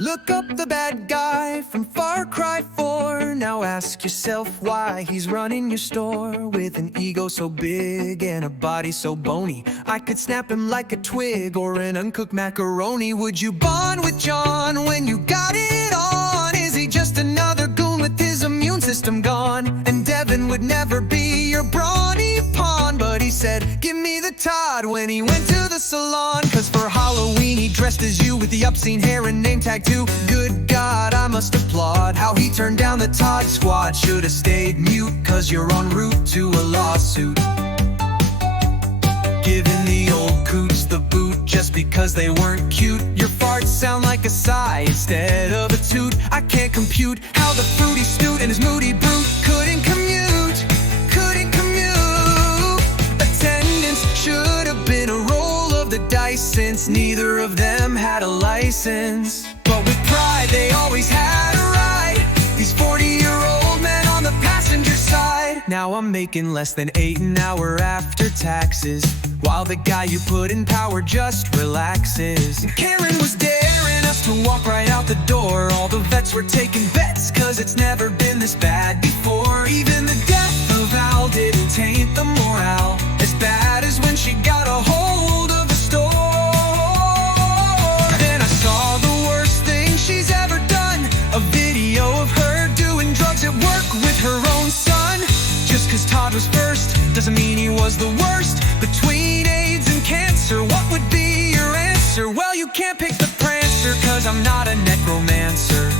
Look up the bad guy from Far Cry 4. Now ask yourself why he's running your store. With an ego so big and a body so bony, I could snap him like a twig or an uncooked macaroni. Would you bond with John when you got it on? Is he just another goon with his immune system gone? And Devin would never be your brawny pawn, but he said, give me the Todd when he went to the salon. Cause for Halloween he dressed as you with the obscene hair and name tag too. Good God, I must applaud how he turned down the Todd Squad. Should've stayed mute, cause you're en route to a lawsuit. Giving the old coots the boot just because they weren't cute. Your farts sound like a sigh instead of a toot. I can't compute how the fruity snoot and his moody brute couldn't commute. Attendance should have been a roll of the dice, since neither of them had a license. But with pride they always had a ride, these 40-year-old men on the passenger side. Now I'm making less than $8 an hour after taxes, while the guy you put in power just relaxes. Karen was daring us to walk right out the door. All the vets were taking bets, cause it's never been this bad before. Even the death of Al didn't taint the morale as bad as when she got a hold of the store. Then I saw the worst thing she's ever done, a video of her doing drugs at work with her own son. Just cause Todd was first doesn't mean he was the worst. Between AIDS and cancer, what would be your answer? Well, you can't pick the prancer, cause I'm not a necromancer.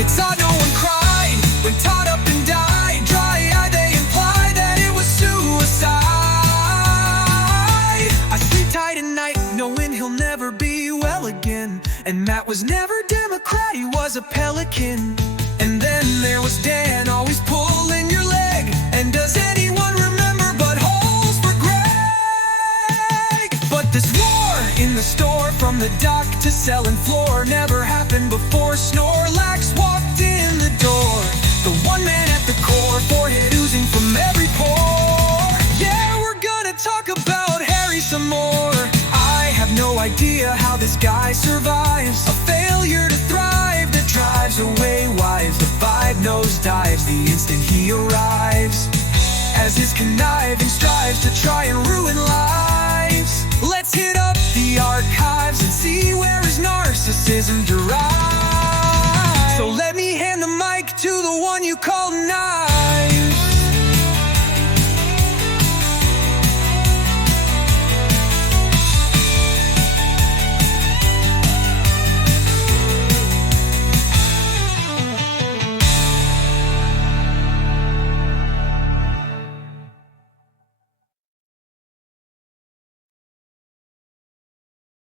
It's odd no one cried when Todd up and died. Dry-eyed they imply that it was suicide. I sleep tight at night knowing he'll never be well again. And Matt was never Democrat, he was a Pelican. And then there was Dan, always pulling your leg. And does anyone remember buttholes for Greg? But this war in the store, from the dock to selling floor, never happened before. Snorlax walked in the door, the one man at the core, forehead oozing from every pore. Yeah, we're gonna talk about Harry some more. I have no idea how this guy survives a failure to thrive that drives away wives. The vibe nosedives the instant he arrives, as his conniving strives to try and ruin lives. Let's hit up the archives and see where his narcissism derives.